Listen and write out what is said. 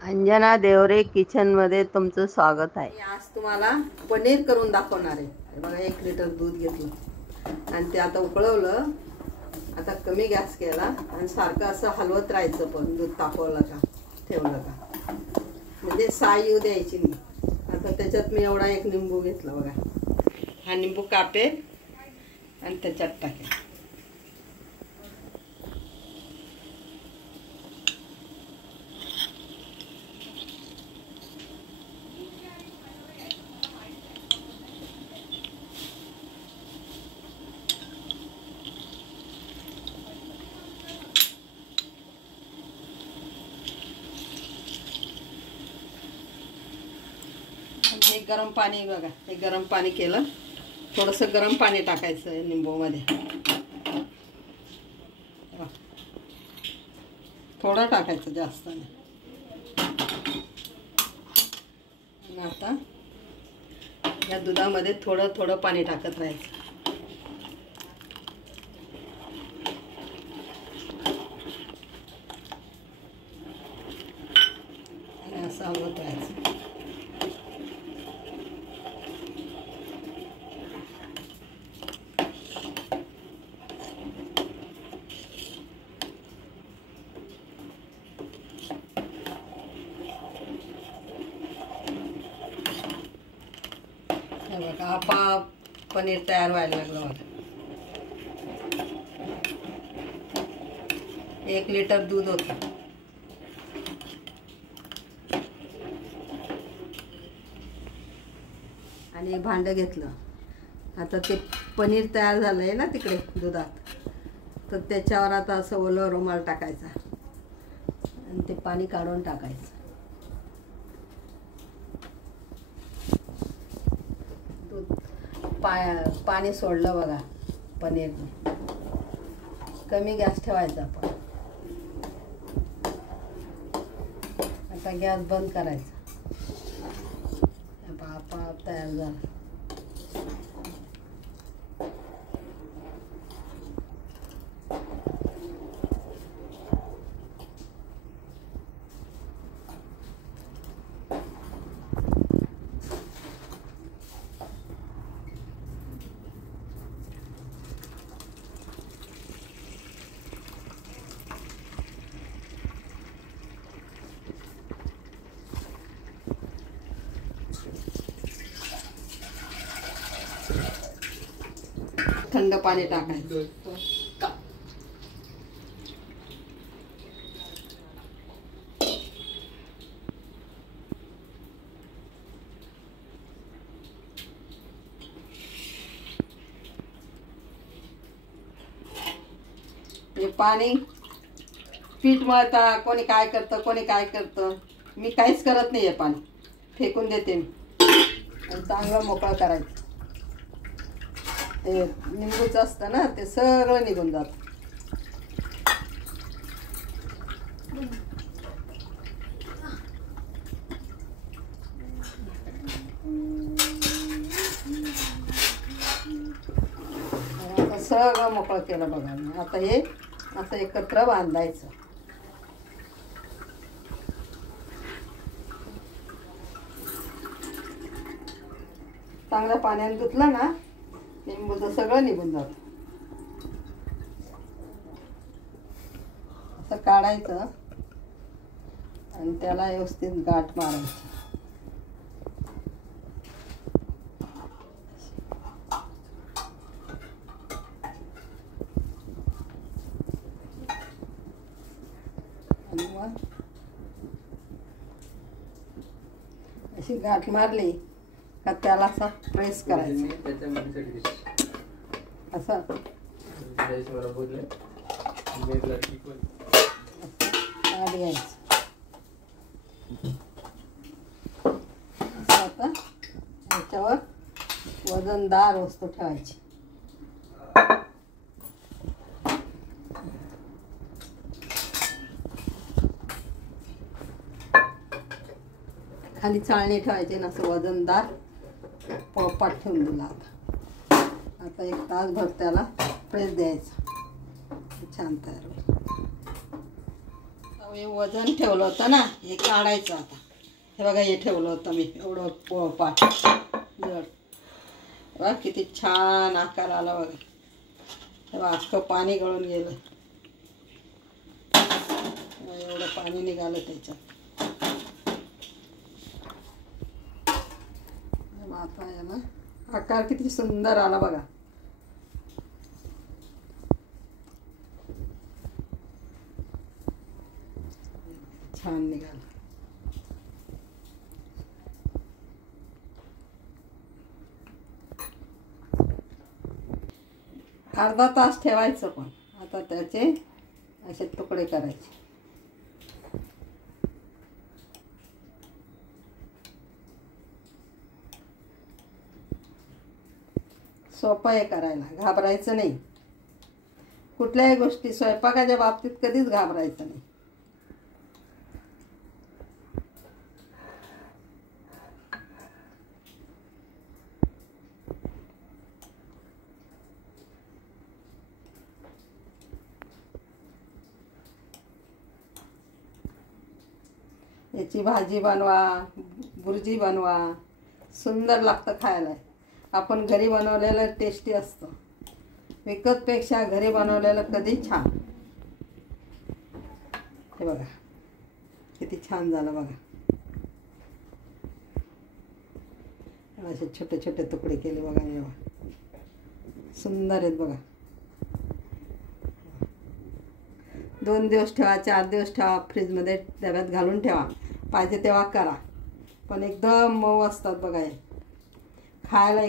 अंजना देवरे किचनमध्ये तुमचं स्वागत आहे. मी आज तुम्हाला पनीर करून दाखवणार आहे. हे बघा 1 लिटर दूध घेतलं आणि ते आता उकळवलं. आता कमी गॅस केला आणि सारखं असं हलवत राहायचं. पण दूध तापवलं का ठेवलं का म्हणजे साय येऊ द्यायची नाही. आता त्याच्यात मी एवढा 1 लिंबू घेतला बघा. हा लिंबू कापेल आणि त्याच्यात टाकेल. हे गरम पाणी बघा. हे गरम पाणी केलं. थोडंसं गरम पाणी टाकायचं लिंबूमध्ये. थोडं टाकायचं, जास्त नाही. आणि आता या दुधामध्ये थोडं थोडं पाणी टाकत राहायचं. आणि असं हलवत राहायचं. बघा आपाप पनीर तयार व्हायला लागलं बघा. 1 लिटर दूध होतं. आणि एक भांडं घेतलं. आता ते पनीर तयार झालंय ना तिकडे दुधात, तर त्याच्यावर आता असं ओलं रुमाल टाकायचा आणि ते पाणी काढून टाकायचं. पाणी सोडलं बघा पनीरने. कमी गॅस ठेवायचा आपण. आता गॅस बंद करायचा. आपाप तयार झालं. थंड पाणी टाकायचं. हे पाणी पीठ मळता कोणी काय करतं, कोणी काय करतं. मी काहीच करत नाही. हे पाणी फेकून देते मी आणि चांगलं मोकळं करायचं. ते लिंबूच असतं ना, ते सगळं निघून जातं. आता सगळं मोकळं केलं बघा मी. आता हे असं एकत्र बांधायचं. चांगल्या पाण्याने धुतलं ना, लिंबूचं सगळं निघून जातं. असं काढायचं आणि त्याला व्यवस्थित गाठ मारायची. आणि मग अशी गाठ मारली का त्याला असं प्रेस करायचं. असं घ्यायचं. असं आता याच्यावर वजनदार वस्तू ठेवायची. खाली चाळणी ठेवायची ना, असं वजनदार पोळपाट ठेवून दिला. आता 1 तासभर त्याला प्रेस द्यायचा. छान तयार होईल. हे वजन ठेवलं होतं ना, हे काढायचं आता. हे बघा, हे ठेवलं होतं मी एवढं पोळपाट जड. बघा किती छान आकार आला बघा. हे बघा अख्खं पाणी गळून गेलं. एवढं पाणी निघालं त्याच्यात. आता याला आकार किती सुंदर आला बघा. छान निघाला. अर्धा तास ठेवायचं पण. आता त्याचे असे तुकडे करायचे. सोपं आहे करायला, घाबरायचं नाही. कुठल्याही गोष्टी स्वयंपाकाच्या बाबतीत कधीच घाबरायचं नाही. याची भाजी बनवा, भुर्जी बनवा, सुंदर लागतं खायला. आपण घरी बनवलेलं टेस्टी असतं. विकतपेक्षा घरी बनवलेलं कधी छान. हे बघा किती छान झालं बघा. असे छोटे छोटे तुकडे केले बघा. हे बघा सुंदर आहेत बघा. 2 दिवस ठेवा, 4 दिवस ठेवा, फ्रीजमध्ये डब्यात घालून ठेवा. पाहिजे तेव्हा करा. पण एकदम मऊ असतात बघा हे. खायला